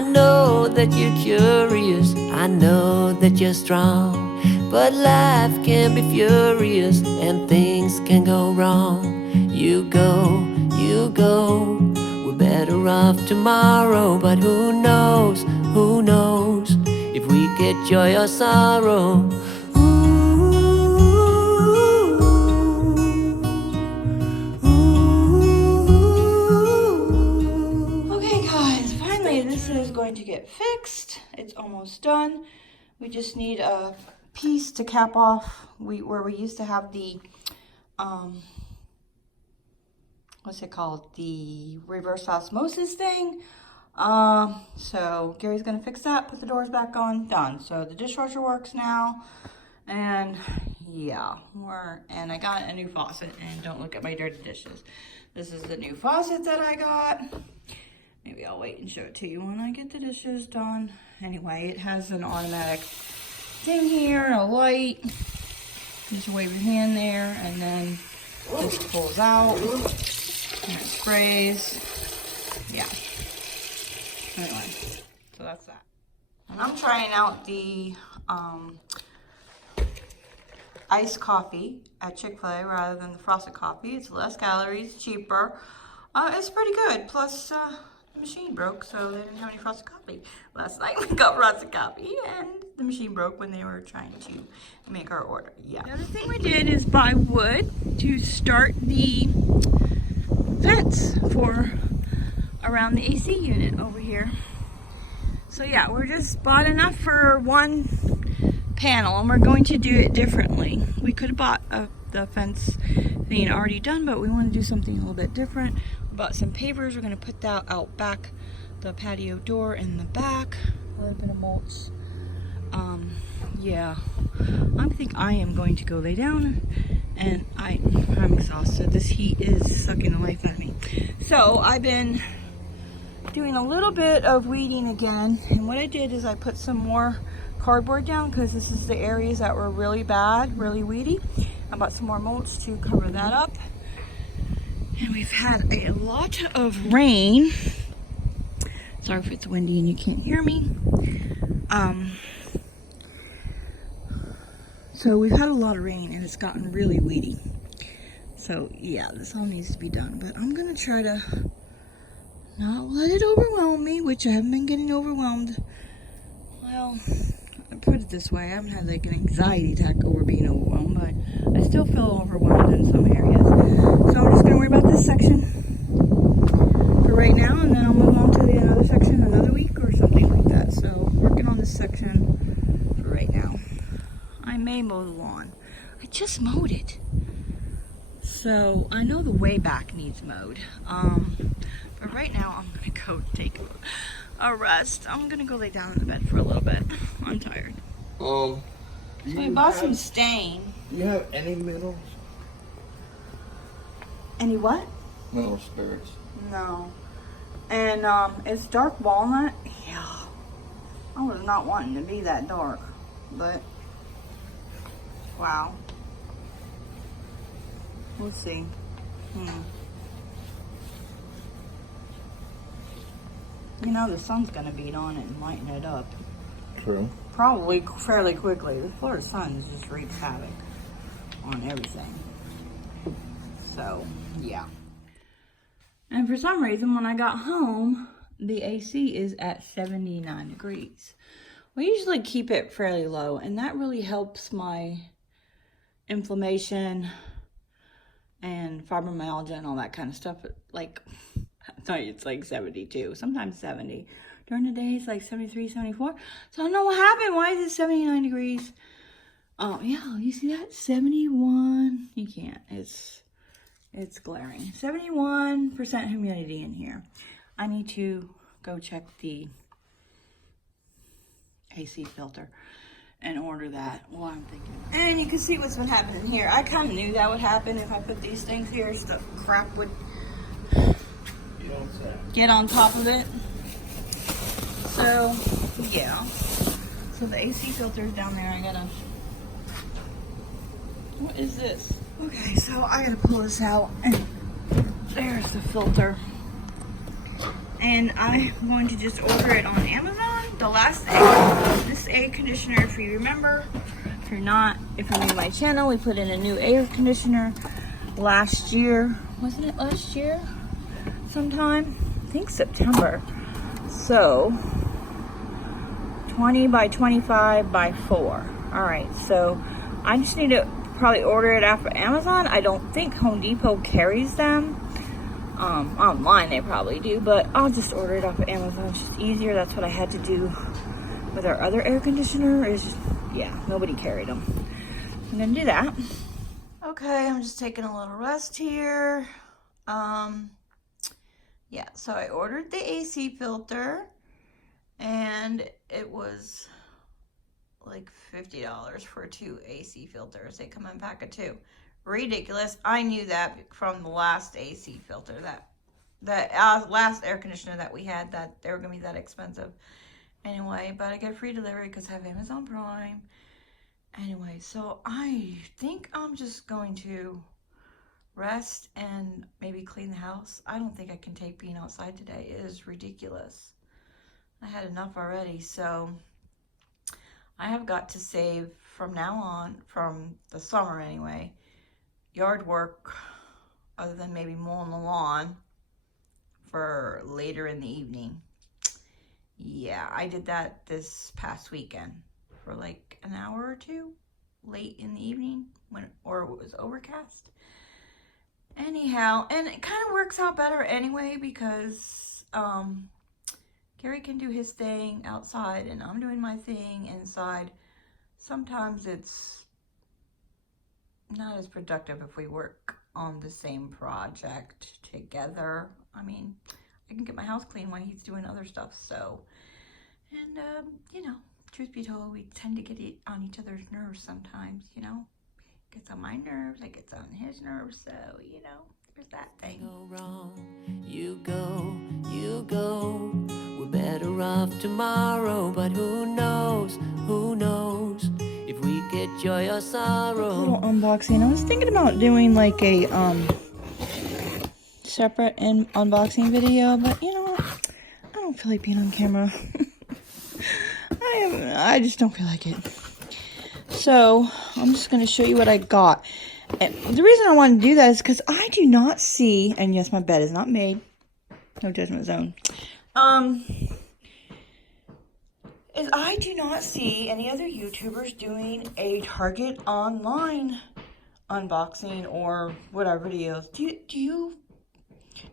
I know that you're curious, I know that you're strong, but life can be furious and things can go wrong. You go, we're better off tomorrow, but who knows if we get joy or sorrow. Okay guys, finally this is going to get fixed. It's almost done. We just need a piece to cap off where we used to have the what's it called, the reverse osmosis thing. So Gary's gonna fix that, put the doors back on, done. So the dishwasher works now, and yeah, and I got a new faucet, and don't look at my dirty dishes. This is the new faucet that I got. Maybe I'll wait and show it to you when I get the dishes done. Anyway, it has an automatic thing here, a light. Just wave your hand there, and then this pulls out, and it sprays. Yeah. Anyway, so that's that. And I'm trying out the iced coffee at Chick-fil-A rather than the frosted coffee. It's less calories, cheaper. It's pretty good. Plus, the machine broke, so they didn't have any frosted coffee. Last night we got frosted coffee, and the machine broke when they were trying to make our order. Yeah. The other thing we did is buy wood to start the fence for around the AC unit over here. So yeah, we're just bought enough for one panel, and we're going to do it differently. We could have bought the fence thing already done, but we want to do something a little bit different. We bought some pavers. We're going to put that out back, the patio door in the back. A little bit of mulch. Yeah, I think I am going to go lay down, and I'm exhausted. This heat is sucking the life out of me. So I've been doing a little bit of weeding again, and what I did is I put some more cardboard down because this is the areas that were really bad, really weedy. I bought some more mulch to cover that up, and we've had a lot of rain. Sorry if it's windy and you can't hear me. So we've had a lot of rain and it's gotten really weedy. So yeah, this all needs to be done, but I'm gonna try to not let it overwhelm me, which I haven't been getting overwhelmed. Well, I put it this way, I haven't had like an anxiety attack over being overwhelmed, but I still feel overwhelmed in some areas. So I'm just gonna worry about this section for right now, and then I'll move on to the other section another week or something like that. So working on this section for right now. I may mow the lawn. I just mowed it. So I know the way back needs mowed. But right now I'm gonna go take a rest. I'm gonna go lay down in the bed for a little bit. I'm tired. So I bought some stain. Do you have any minerals? Any what? Mineral spirits. No. And it's dark walnut. Yeah. I was not wanting to be that dark, but wow. We'll see. You know, the sun's gonna beat on it and lighten it up. True. Probably fairly quickly. The Florida sun just wreaks havoc on everything. So, yeah. And for some reason, when I got home, the AC is at 79 degrees. We usually keep it fairly low, and that really helps my inflammation and fibromyalgia and all that kind of stuff. Like, it's like 72, sometimes 70. During the day, it's like 73, 74. So I don't know what happened. Why is it 79 degrees? Oh, yeah, you see that? 71. You can't. It's glaring. 71% humidity in here. I need to go check the AC filter and order that while I'm thinking. And you can see what's been happening here. I kind of knew that would happen if I put these things here. Stuff crap would get on top of it. So, yeah. So the AC filter's down there. I gotta... What is this? Okay, so I gotta pull this out. And there's the filter. and I'm going to just order it on Amazon. This air conditioner, if you remember, if you're not, if you're new to my channel, we put in a new air conditioner last year. Wasn't it last year? Sometime? I think September. So 20 by 25 by 4. All right, so I just need to probably order it off of Amazon. I don't think Home Depot carries them. Online they probably do, but I'll just order it off of Amazon. It's just easier. That's what I had to do with our other air conditioner. Is just, yeah, nobody carried them. I'm gonna do that. Okay, I'm just taking a little rest here. Yeah, so I ordered the AC filter, and it was like $50 for 2 AC filters. They come in a pack of 2. Ridiculous. I knew that from the last AC filter, that last air conditioner that we had, that they were gonna be that expensive anyway. But I get free delivery because I have Amazon Prime anyway. So I think I'm just going to rest and maybe clean the house. I don't think I can take being outside today. It is ridiculous. I had enough already. So I have got to save from now on, from the summer anyway, yard work, other than maybe mowing the lawn, for later in the evening. Yeah, I did that this past weekend for like an hour or 2 late in the evening, or it was overcast. Anyhow, and it kind of works out better anyway, because Gary can do his thing outside and I'm doing my thing inside. Sometimes it's not as productive if we work on the same project together. I mean, I can get my house clean while he's doing other stuff. So, and you know, truth be told, we tend to get on each other's nerves sometimes, you know. Gets on my nerves, it gets on his nerves, so, you know, there's that thing. Go wrong, you go. We're better off tomorrow, but who knows if we get joy or sorrow. Little unboxing. I was thinking about doing like a separate unboxing video, but you know what? I don't feel like being on camera. I just don't feel like it. So I'm just going to show you what I got. And the reason I want to do that is because I do not see, and yes, my bed is not made. No judgment zone. Is I do not see any other YouTubers doing a Target online unboxing or whatever it is.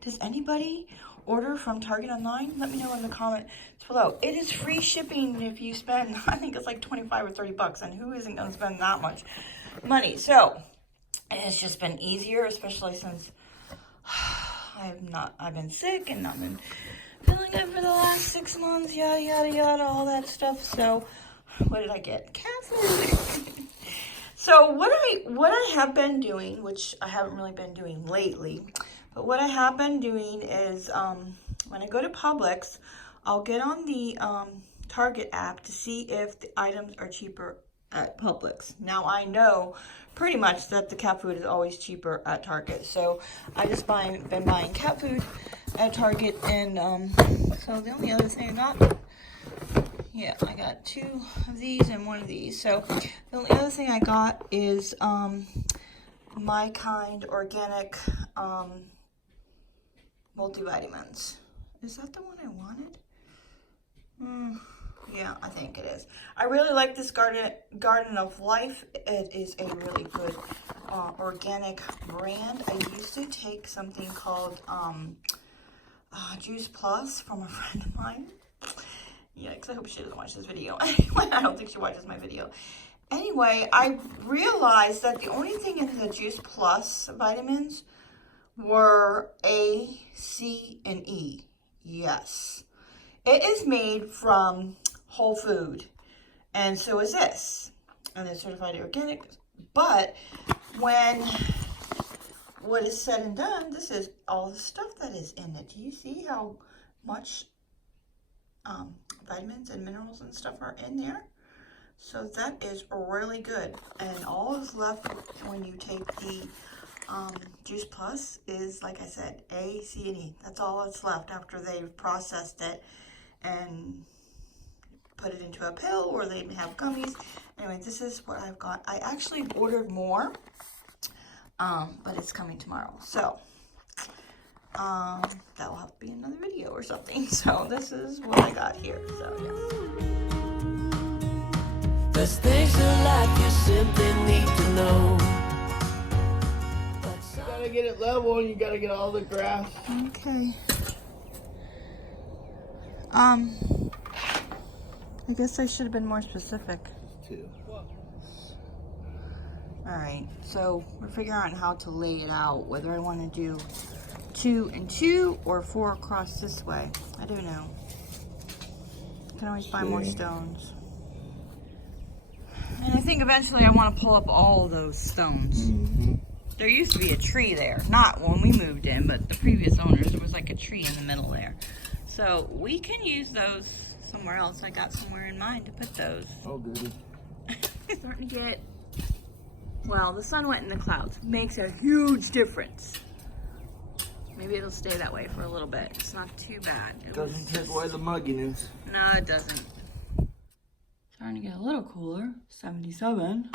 Does anybody order from Target online? Let me know in the comments below. It is free shipping if you spend, I think it's like 25 or 30 bucks, and who isn't going to spend that much money? So it has just been easier, especially since I've been sick and not been feeling good for the last 6 months, yada yada yada, all that stuff. So what did I get? Cat food. So what I have been doing, which I haven't really been doing lately, but what I have been doing is when I go to Publix, I'll get on the Target app to see if the items are cheaper at Publix. Now I know pretty much that the cat food is always cheaper at Target, so I just been buying cat food at Target. And so the only other thing I got, yeah, I got 2 of these and 1 of these. So the only other thing I got is My Kind organic multivitamins. Is that the one I wanted? Yeah, I think it is. I really like this Garden of Life. It is a really good organic brand. I used to take something called Juice Plus from a friend of mine. Yikes, I hope she doesn't watch this video. Anyway, I don't think she watches my video. Anyway, I realized that the only thing in the Juice Plus vitamins were A, C, and E. Yes. It is made from whole food, and so is this. And it's certified organic. But when what is said and done, this is all the stuff that is in it. Do you see how much vitamins and minerals and stuff are in there? So that is really good. And all is left when you take the Juice Plus is, like I said, A, C, and E. That's all that's left after they've processed it and put it into a pill, or they have gummies. Anyway, this is what I've got. I actually ordered more, but it's coming tomorrow. So, that will have to be another video or something. So this is what I got here. So, yeah. There's things in life you simply need to know. You gotta get it level and you gotta get all the grass. Okay. I guess I should have been more specific. Two. Alright, so we're figuring out how to lay it out, whether I want to do 2 and 2 or 4 across this way. I don't know. I can always find more stones. And I think eventually I want to pull up all those stones. Mm-hmm. There used to be a tree there. Not when we moved in, but the previous owners, there was like a tree in the middle there. So we can use those somewhere else. I got somewhere in mind to put those. Oh, goody. It's starting to get, well, the sun went in the clouds. Makes a huge difference. Maybe it'll stay that way for a little bit. It's not too bad. Doesn't take away the mugginess. No, it doesn't. Starting to get a little cooler. 77.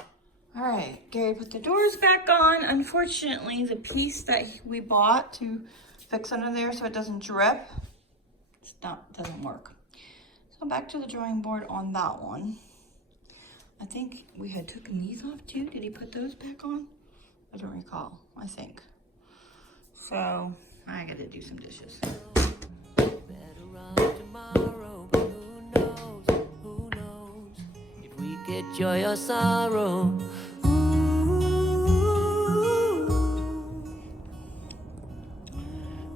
All right, Gary put the doors back on. Unfortunately, the piece that we bought to fix under there so it doesn't drip, doesn't work. So back to the drawing board on that one. I think we had taken these off too. Did he put those back on? I don't recall, I think. So I gotta do some dishes. Better run tomorrow, but who knows if we get joy or sorrow.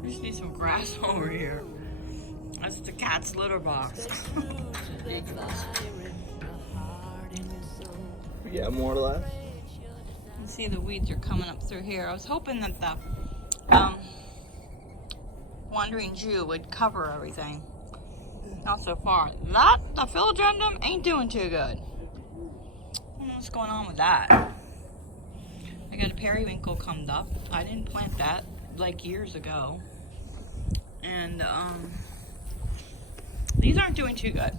We just need some grass over here. That's the cat's litter box. Yeah, more or less. You can see the weeds are coming up through here. I was hoping that the Wandering Jew would cover everything. Not so far. The philodendron ain't doing too good. I don't know what's going on with that. I got a periwinkle come up. I didn't plant that like years ago. And these aren't doing too good.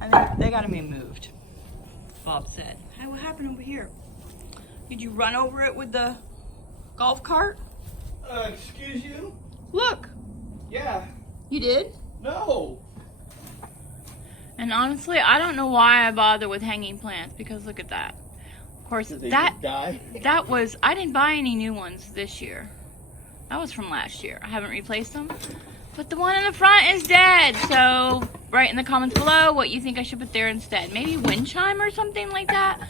I think they gotta be moved. Bob said. Hey, what happened over here? Did you run over it with the golf cart? Excuse you? Look, Yeah. you did. No. And honestly, I don't know why I bother with hanging plants, because look at that. Of course, Did they that just die? that was, I didn't buy any new ones this year. That was from last year. I haven't replaced them. But the one in the front is dead. So write in the comments below what you think I should put there instead. Maybe wind chime or something like that.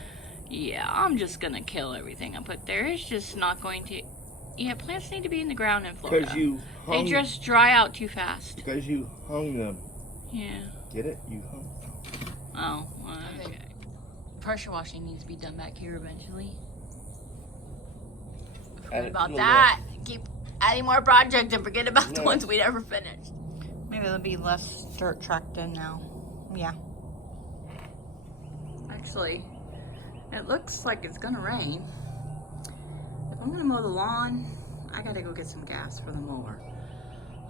Yeah, I'm just gonna kill everything I put there. It's just not going to. Yeah, plants need to be in the ground in Florida. Because you hung. They just dry out too fast. Because you hung them. Yeah. Get it? You hung. Oh, okay. Pressure washing needs to be done back here eventually. Forget about that. Keep adding more projects and forget about the ones we never finished. Maybe there'll be less dirt tracked in now. Yeah. Actually, it looks like it's gonna rain. If I'm gonna mow the lawn, I gotta go get some gas for the mower.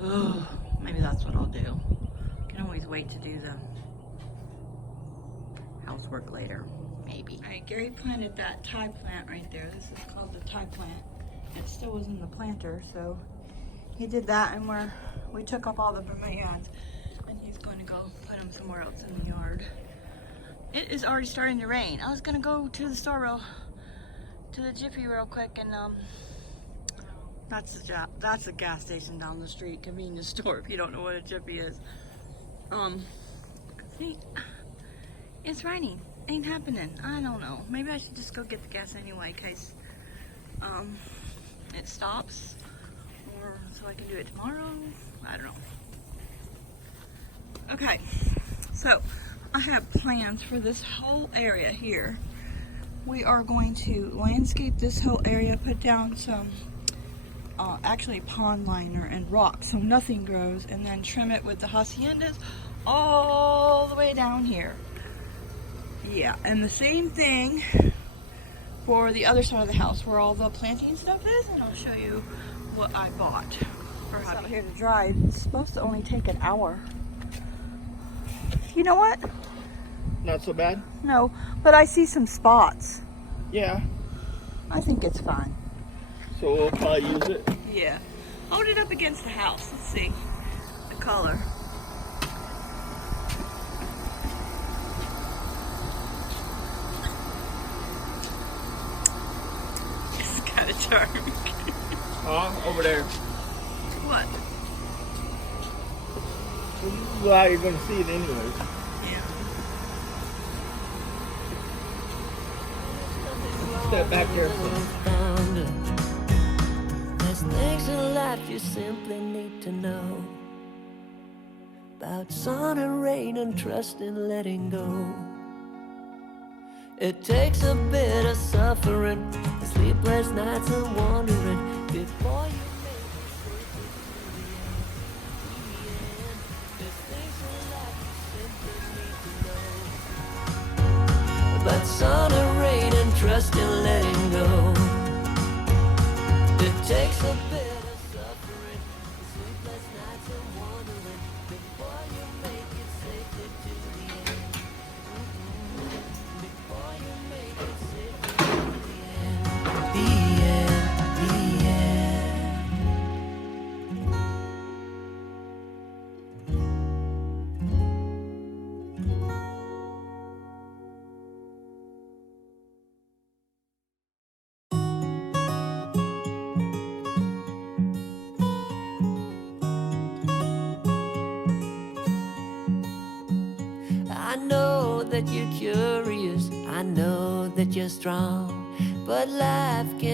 Ugh, maybe that's what I'll do. Can always wait to do the housework later, maybe. All right, Gary planted that Thai plant right there. This is called the Thai plant. It still was in the planter, so he did that, and we took up all the bromeliads, and he's going to go put them somewhere else in the yard. It is already starting to rain. I was going to go to the store to the Jiffy real quick, and that's a gas station down the street, convenience store, if you don't know what a Jiffy is. See, it's raining. Ain't happening. I don't know. Maybe I should just go get the gas anyway, in case it stops, or so I can do it tomorrow. I don't know. Okay, so I have plans for this whole area here. We are going to landscape this whole area, put down some actually pond liner and rock so nothing grows, and then trim it with the haciendas all the way down here. Yeah, and the same thing for the other side of the house where all the planting stuff is, and I'll show you what I bought for hubby. Out here to dry. It's supposed to only take an hour. You know what? Not so bad? No, but I see some spots. Yeah. I think it's fine. So we'll probably use it. Yeah. Hold it up against the house. Let's see the color. It's kind of charming. Over there. What? This is how you're going to see it anyways. Yeah. Step back there. There's things in life you simply need to know about sun and rain and trust and letting go. It takes a bit of suffering, sleepless nights and wandering before you make it safely to the end. There's things in life you simply need to know about sun and rain and trust and letting go. It takes a bit of suffering, sleepless nights and wandering before you make it safely to the end. Before you make it safely to the end. The end, the I know that you're curious, I know that you're strong, but life can